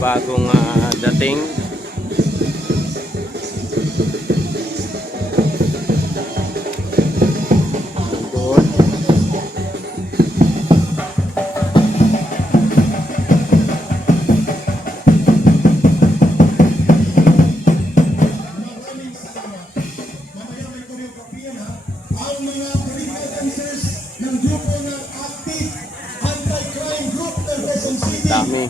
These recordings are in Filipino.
bagong dating. Doon. Ang mga political officers ng grupo ng Active Anti-Crime Group ng Quezon City, Dami.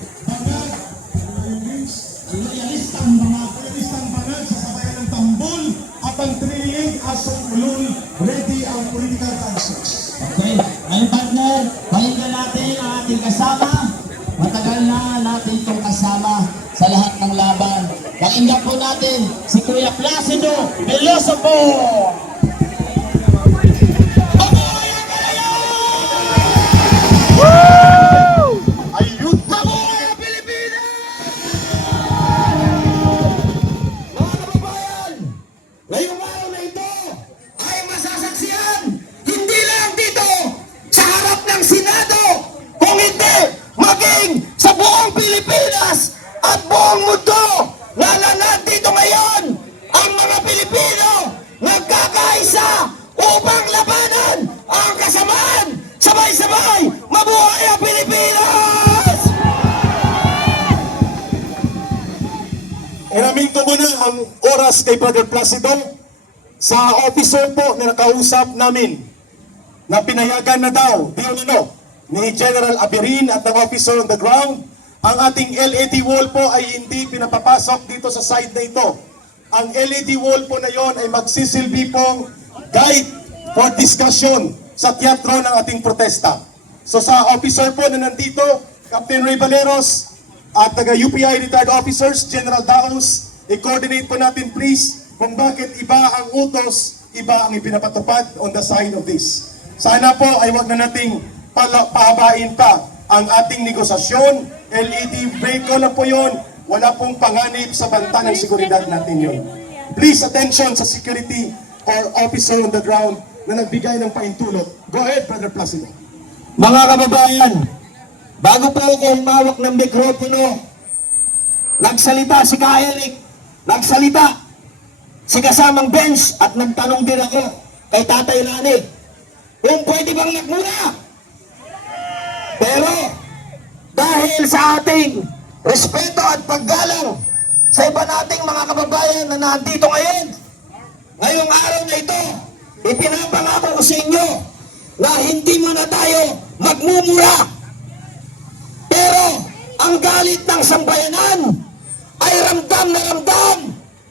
mga loyalistang banal sa sabayan ng Tambol at ang Trinidad Asong Ulol, ready ang political officers. Okay, ngayon partner, pakinggan natin ang ating kasama. Matagal na natin itong kasama sa lahat ng laban. Pakinggan po natin si Kuya Placido Veloso po! Ngayong araw na ito ay masasaksihan hindi lang dito sa harap ng Senado, kung hindi maging sa buong Pilipinas at buong mundo na nandito ngayon ang mga Pilipino nagkakaisa upang labanan ang kasamaan. Sabay-sabay, mabuhay ang Pilipinas! Iramin ko muna ang oras kay Brother Placido sa officer po na nakausap namin na pinayagan na daw ni General Abirin at ng officer on the ground. Ang ating LED wall po ay hindi pinapapasok dito sa side na ito. Ang LED wall po na yon ay magsisilbi pong guide for discussion sa teatro ng ating protesta. So sa officer po na nandito, Captain Ray Valeros, at taga-UPI retired officers, General Daos, i-coordinate po natin please kung bakit iba ang utos, iba ang ipinapatupad on the side of this. Sana po ay wag na nating pahabain pa ang ating negosasyon. LED break ko lang po yun. Wala pong panganib sa banta ng seguridad natin yun. Please attention sa security or officer on the ground na nagbigay ng paintulot. Go ahead, Brother Placido. Mga kababayan, bago po ako umawak ng mikropono, nagsalita si Ka-Eric, nagsalita si kasamang bench at nagtanong din ako kay Tatay Lani kung pwede bang nagmura. Pero dahil sa ating respeto at paggalang sa iba nating mga kababayan na nandito ngayon, ngayong araw na ito, ipinapangako ko sa inyo na hindi muna tayo magmumura. Pero ang galit ng sambayanan ay ramdam na ramdam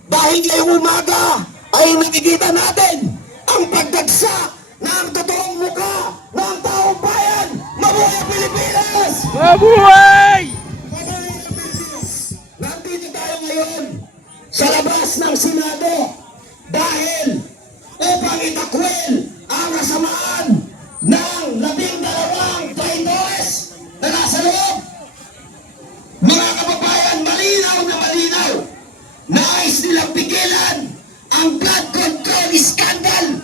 dahil ngayong umaga ay nakikita natin ang pagdagsa ng totoong mukha ng taong bayan. Mabuhay ang Pilipinas! Mabuhay! Nandito tayo ngayon sa labas ng Senado dahil upang itakwil ang kasamaan ng 12 traidores na nasa loob. Mga kababayan, malinaw na malinaw, nais nilang pigilan ang blood control scandal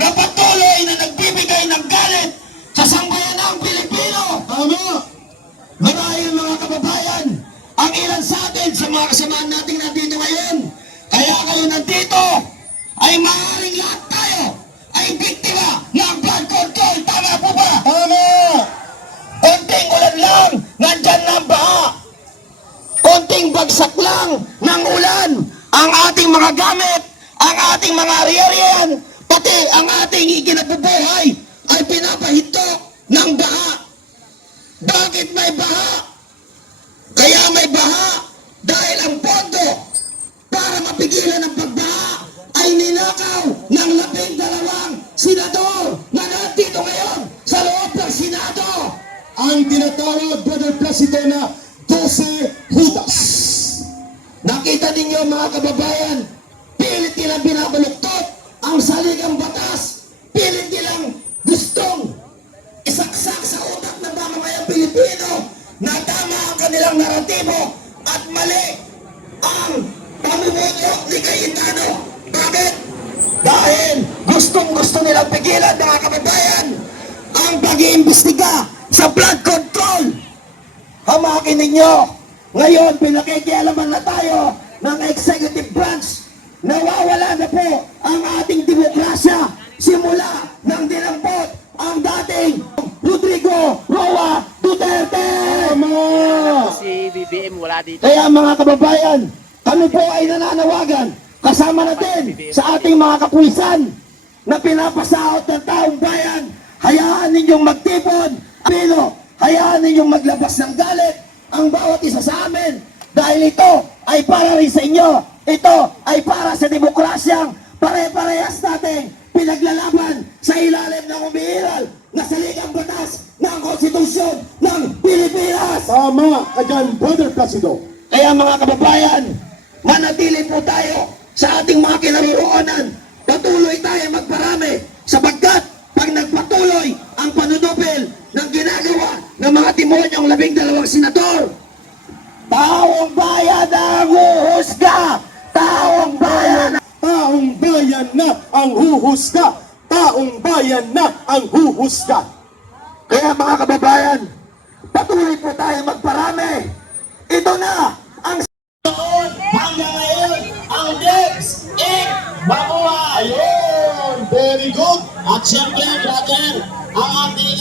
na patuloy na nagbibigay ng galit sa sambayanang Pilipino. Tama! Marahil mga kababayan, ang ilan sa atin sa mga kasamaan nating nandito ngayon, kaya kayo nandito, ay maaaring lahat tayo ay biktima ng blood control. Tama po ba? Tama! Konting ulan lang, nandyan na ang baha. Konting bagsak lang ng ulan, ang ating mga gamit, ang ating mga ari-arian, pati ang ating ikinabubuhay ay pinapahinto ng baha. Bakit may baha? Kaya may baha dahil ang pondo para mapigilan ang pagbaha ay ninakaw ng 12 senador na nandito ngayon sa loob ng Senado. Ang tinatawag, Brother Placido, na 12 Judas. Nakita ninyo mga kababayan, pilit nilang binabaluktot ang saligang batas, pilit nilang gustong isaksak sa utak ng mamamayang Pilipino na tama ang kanilang naratibo at mali ang pamumuno ni Cayetano. Bakit? Dahil gustong-gusto nilang pigilan mga kababayan ang pag-iimbestiga sa blood control. Hamakin ninyo Ngayon, pinakikialaman na tayo ng executive branch. Nawawala na po ang ating demokrasya simula nang dinampot ang dating Rodrigo Roa Duterte. Si BBM wala dito. Kaya mga kababayan, kami po ay nananawagan kasama natin sa ating mga kapulisan na pinapasahod ng taong bayan. Hayaan ninyong magtipon, pero hayaan ninyong maglabas ng galit ang bawat isa sa amin dahil ito ay para rin sa inyo. Ito ay para sa demokrasyang pare-parehas natin pinaglalaban sa ilalim ng umiiral na saligang batas ng konstitusyon ng Pilipinas. Tama ka dyan, Brother Placido. Kaya mga kababayan, manatili po tayo sa ating mga kinaroroonan. Patuloy tayo magparami sapagkat pag nagpatuloy ang panunupil ng ginagawa ng mga demonyong 12 senador, taong bayan ang huhusga! Taong bayan! Taong bayan na ang huhusga. Taong bayan na ang huhusga. Kaya mga kababayan, patuloy po tayo magparami. Ito na ang hanggang ngayon ang next in mamuhay. Ayun, very good. At siyempre, brother, ang ating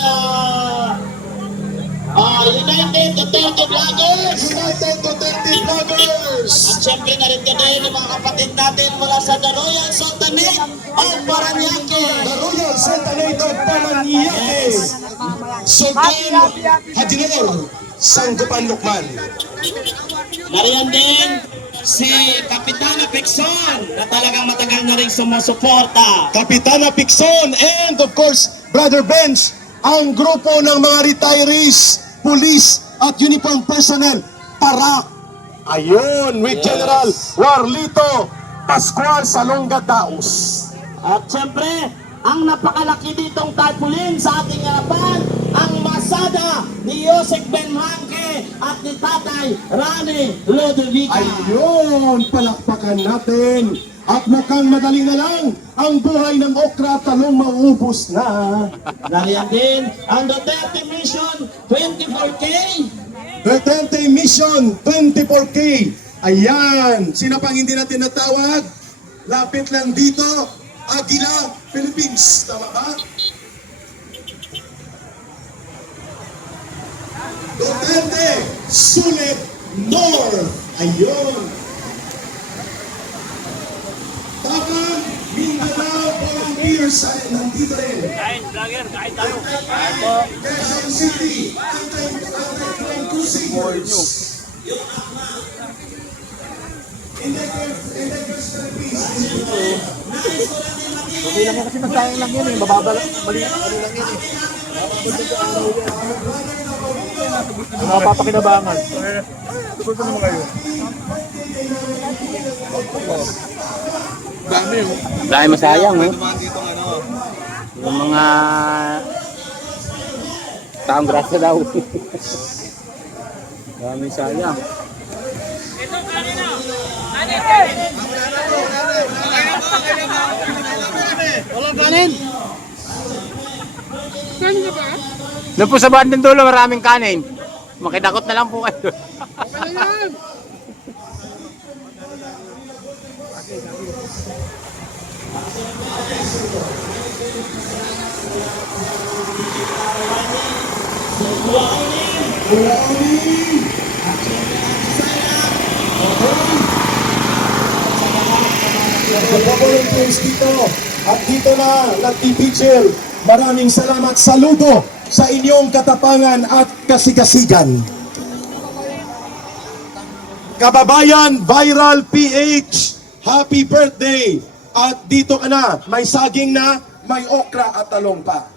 United Duterte Vloggers. United Duterte Vloggers. At siyempre na rin din yung mga kapatid natin mula sa The Royal Sultanate of Paranaque. The Royal Sultanate of Paranaque. Sultan Hadinor Sanggupan Lukman. Nariyan din si Kapitana Pixon na talagang matagal na rin sumusuporta. Kapitana Pixon and of course, Brother Bench, ang grupo ng mga retirees, police at uniform personnel, Parak. Ayun, with General Warlito Pascual Salonga Daos. At siyempre, ang napakalaki ditong tarpaulin sa ating harapan, ang masada ni Joseph Benmanque at ni Tatay Rani Ludovica. Ayun, palakpakan natin. At mukhang madali na lang ang buhay ng okra at talong mauubos na. Nariyan din ang Duterte Mission 24K. Duterte Mission 24K. Ayan, sino pang hindi natin natawag? Lapit lang dito, Aguila, Philippines. Tama ba? Duterte, Sulit, North. Ayun. Tapang, Mindanao, Volunteers ay nandito rin. Kain, vlogger, kain tayo. Quezon City, Anti-Crime Cruising Force. Okay lang yan kasi magsayang lang yan eh. Mababa lang. Mali lang yan eh. Mapapakinabangan. Tupulto naman kayo. Dami oh. Dahil masayang eh. Yung mga taong grasa daw. Dami sayang. Walang kanin. Doon po sa bandang dulo maraming kanin. Makidakot na lang po kayo. Okay na yan. Volunteers dito at dito na nagpipigil. Maraming salamat, saludo sa inyong katapangan at kasigasigan. Kababayan, Viral PH, happy birthday! At dito ka na, may saging na, may okra at talong pa.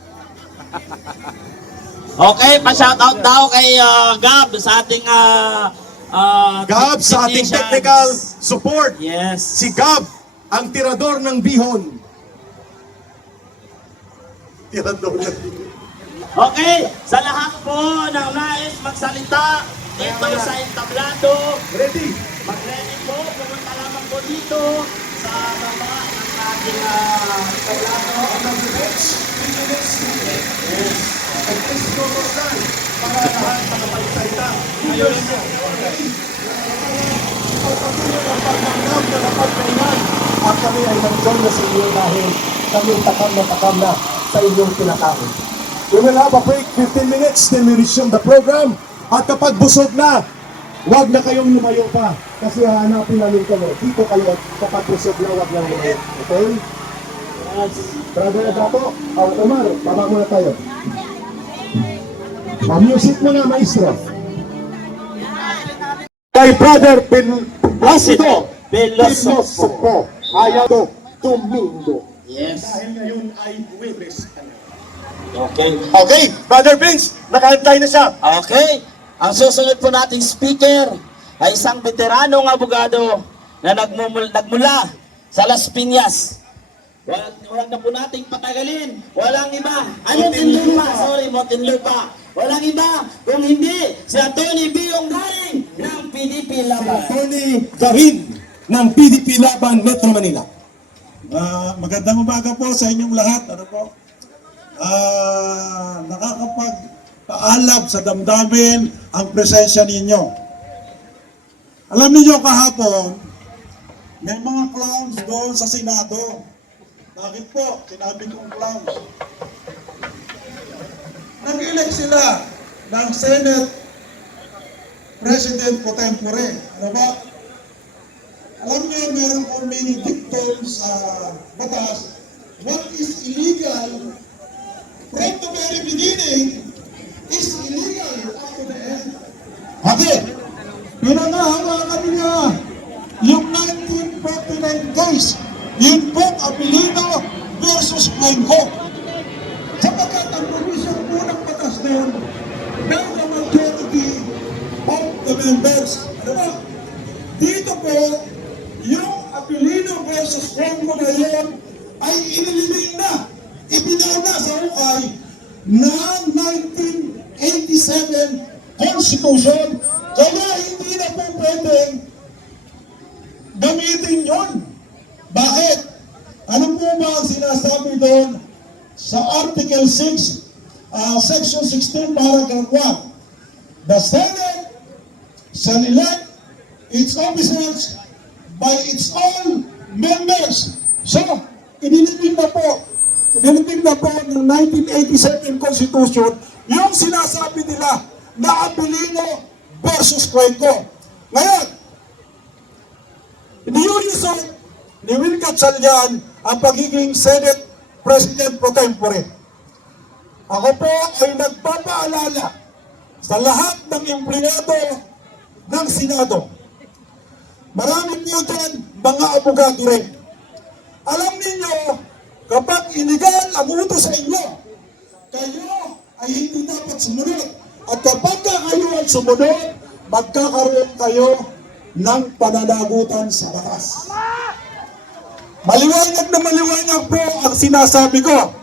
Okay, pa-shoutout daw kay Gab sa ating Gab sa ating technicians. technical support. Yes. Si Gab, ang tirador ng bihon. Tirador ng bihon. Okay, sa lahat po ng nais magsalita dito sa entablado, Ready? mag-ready po, pumunta lamang po dito sa baba ng ating entablado. Para lahat makapagsalita. Ngayon, kami ay nag-join na sa inyo dahil kami takam na sa inyong pinakain. We will have a break, 15 minutes, then we resume the program. At kapag busog na, huwag na kayong lumayo pa. Kasi hahanapin namin kayo. Dito kayo, kapag busog na, huwag na lumayo. Okay? Brother Agato, Omar, baba muna tayo. Music mo na, maestro. Kay Brother Placido Veloso Ayado Domingo. Yes. Dahil ngayon ay Huwebes. Okay. Okay, Brother Vince, nakahintay na siya. Okay. Ang susunod po nating speaker ay isang veteranong abogado na nagmula sa Las Piñas. Wala na po nating patagalin. Walang iba. Montinlupa. Walang iba kung hindi si Atty. Biyong Garing ng PDP Laban. Tony Garin ng PDP Laban, Metro Manila. Magandang umaga po sa inyong lahat. Ano po? Nakakapagpaalab sa damdamin ang presensya ninyo. Alam niyo kahapon, may mga clowns doon sa Senado. Bakit po? Sinabi kong clowns. Nag-elect sila ng Senate President pro tempore. Ano ba? Alam niyo, meron kaming dictum sa batas. What is illegal from the very beginning is illegal up to the end. Okay, Pinangahawakan niya yung 1949 case, yun pong Apellido versus Cuenco. Sapagkat ang provision po ng batas na yun, by the majority of the members. Ano ba? Dito po, yung Apellido versus Cuenco na yun ay inilibing na, ibinaw na sa hukay ng 1987 Constitution. Kaya hindi na po pwedeng gamitin yun. Bakit? Ano po ba ang sinasabi doon sa Article 6, Section 16, Paragraph 1? The Senate shall elect its officers by its own members. So, inilibing na po ng 1987 Constitution yung sinasabi nila na Apellido versus Cuenco. Ngayon, niyunisong ni Wilcat Salian ang pagiging Senate President pro tempore. Ako po ay nagpapaalala sa lahat ng empleyado ng Senado. Marami po dyan mga abogado rin. Alam ninyo, kapag iligal ang utos sa inyo, kayo ay hindi dapat sumunod. At kapag kayo ay sumunod, magkakaroon kayo ng pananagutan sa batas. Maliwanag na maliwanag po ang sinasabi ko.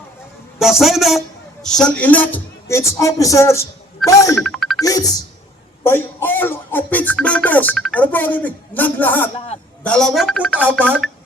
The Senate shall elect its officers by all of its members. Ano po ang ibig? Ng lahat. 24